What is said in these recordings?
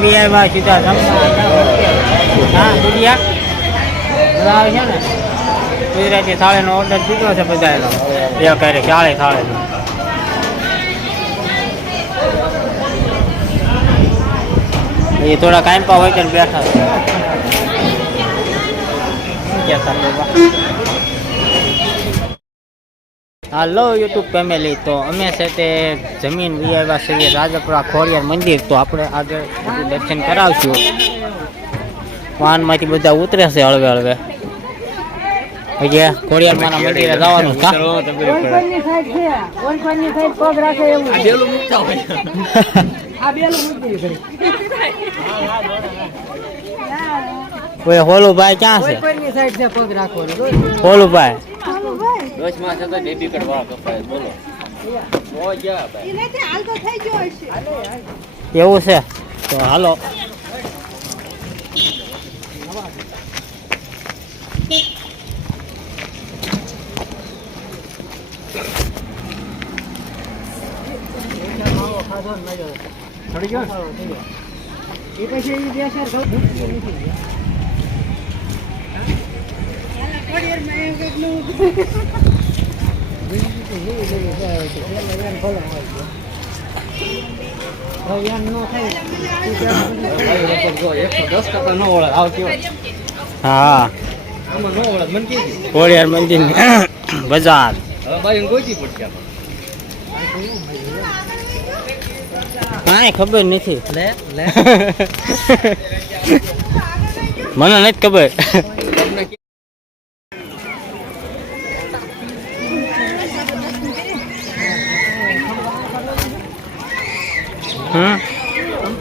બી આવ્યા સીધા હા બધા આવે છે ને? ગુજરાતી થાળીનો ઓર્ડર દીધો છે બધાનો એ કરે ચાળે થાળીનો એ થોડા કાંઈ હોય કે બેઠા છે. બાબા હાલો યુટ્યુબ ફેમિલી તો અમે છે તે જમીન વી આવ્યા છીએ રાજપુરા ખોડિયાર મંદિર. તો આપણે આગળ દર્શન કરાવશું. વાહનમાંથી બધા ઉતરે છે હળવે હળવે. હજી ખોડિયાર માના મંદિરે જવાનું છે, હોલુભાઈ ક્યાં છે? છે ઓળખવાની સાઈડ પગ રાખે એવું આ એ મૂકી છે ઓય હોલુભાઈ ક્યાં છે છે હા. ખોડિયાર મંદિર બજાર. કાંઈ ખબર નથી. મને નથી ખબર હમ સંપલ કાંઈ કરવાનું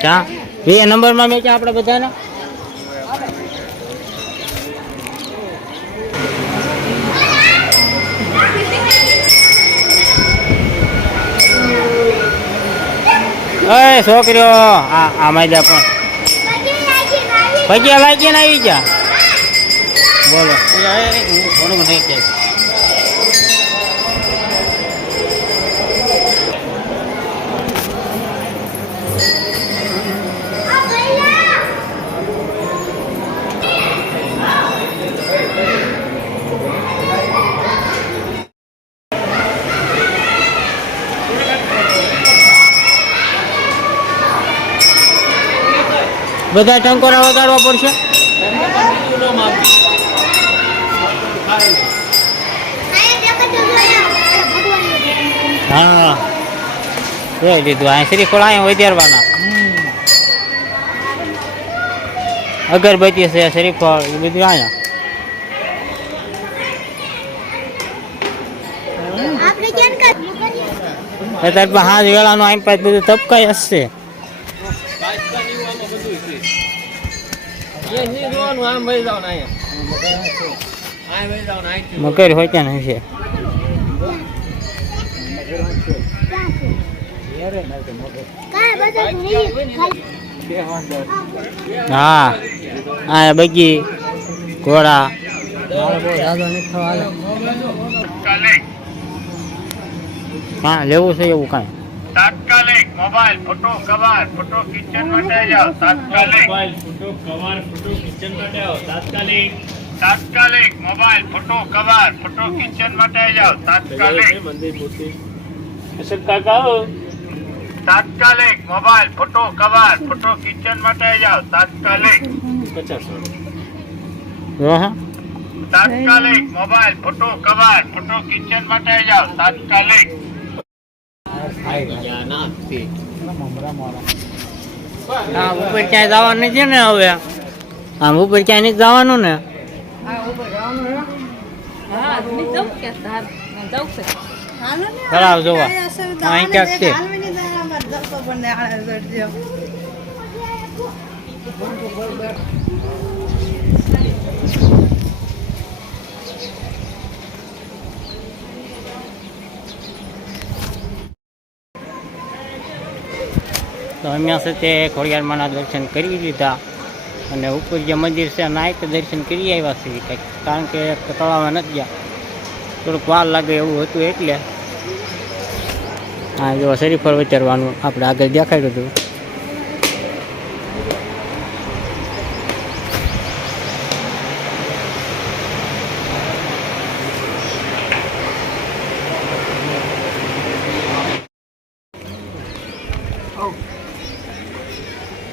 ક્યાં બે નંબરમાં મેં ક્યાં આપણે બધાના? અરે છોકરીઓ આ આમાં જા પણ. ભજીયા લાગીને આવી જા બોલો. થોડું નહીં કે બધા ટંકોરા વગાડવા પડશે? હા. જોઈ લીધું અહીં શ્રીફળ અહીં વધારવાના. અગરબત્તી છે શ્રીફળ એ બધું અહીંયા અત્યારે હાથ વેળાનો અહીં પાછ બધું તપકાય હશે. મગર હોય ક્યાં નહીં છે. હા આ બગી ઘોડા. હા લેવું છે એવું કાંઈ. તાત્કાલિક mobile photo cover photo kitchen માટે જાઓ તાત્કાલિક તાત્કાલિક mobile photo cover photo kitchen માટે જાઓ તાત્કાલિક તાત્કાલિક mobile photo cover photo kitchen માટે જાઓ તાત્કાલિક જો હા તાત્કાલિક mobile photo cover photo kitchen માટે જાઓ તાત્કાલિક હા ઉપર ક્યાંય જવાનું નથી ને હવે. આમ ઉપર ક્યાંય નહીં જવાનું ને? તળાવ જોવા. અહીં ક્યાંક છે. તો છે ખોડિયાર ખોડિયારમાંના દર્શન કરી લીધા. અને ઉપર જે મંદિર છે નાયક દર્શન કરી આવ્યા છે કંઈક કારણ કે તળાવમાં નથી ગયા. થોડુંક વાર લાગે એવું હતું એટલે. હા, જો શરીફળ વિચારવાનું આપણે આગળ દેખાડ્યું હતું.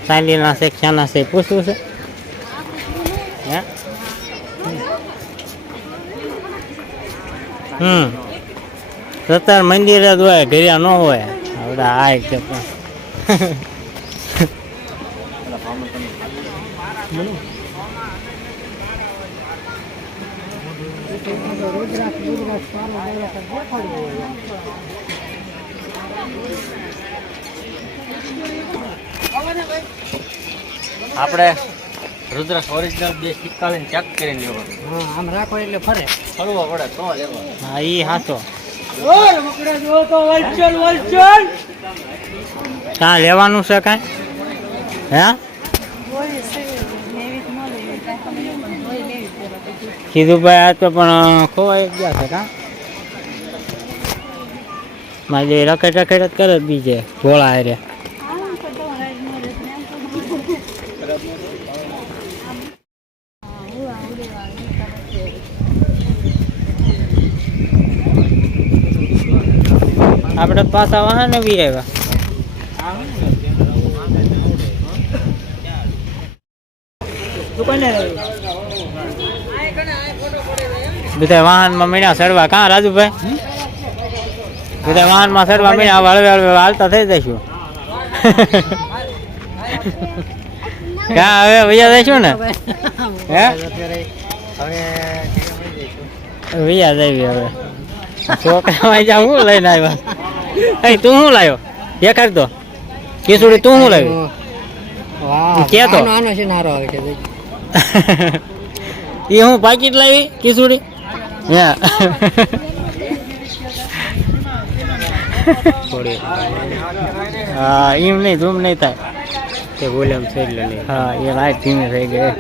સાંલીના છે ક્યાંના છે, પૂછવું છે? હે? હમ. સત્તર મંદિરે જ હોય, ઘરે ન હોય. આવડા આય છે પણ. રુદ્રાક્ષ રુદ્રાક્ષ પાલો દેખાડી હોય આપણે રુદ્રાક્ષ ઓરિજિનલ બે સિક્કા લઈને ચેક કરીને લેવો હા આમ રાખો એટલે ફરે. ફરવા પડે તો લેવાનું હા એ હાસો ક્યાં લેવાનું છે કાંઈ? હે? કીધું ભાઈ આ તો પણ ખોવાઈ ગયા છે કા? મારે રખેટ રખેટ જ કરે બીજે ભોળા હારે. પાછા વાહન બી આવ્યા. બધા વાહનમાં મીણા સરવા કાં રાજુભાઈ? બધા વાહનમાં સરવા મીણા? હળવે હળવે હાલતા થઈ જઈશું. કાં હવે વૈયા જઈશું ને? હે? વૈયા જઈએ હવે. છોકરા જાવ લઈને આવ્યા. એ તું શું લાવ્યો દેખાડ તો. કેસુડી તું શું લાવ્યો? ક્યાં કે તો? આનો આનો છે નારો આવે છે એ હું પાકીટ લાવી કેસુડી? હા. હા એમ નહીં ધૂમ નહીં થાય. તે વોલ્યુમ છે એટલે નહીં. હા એ લાઈટ ધીમે થઈ ગઈ.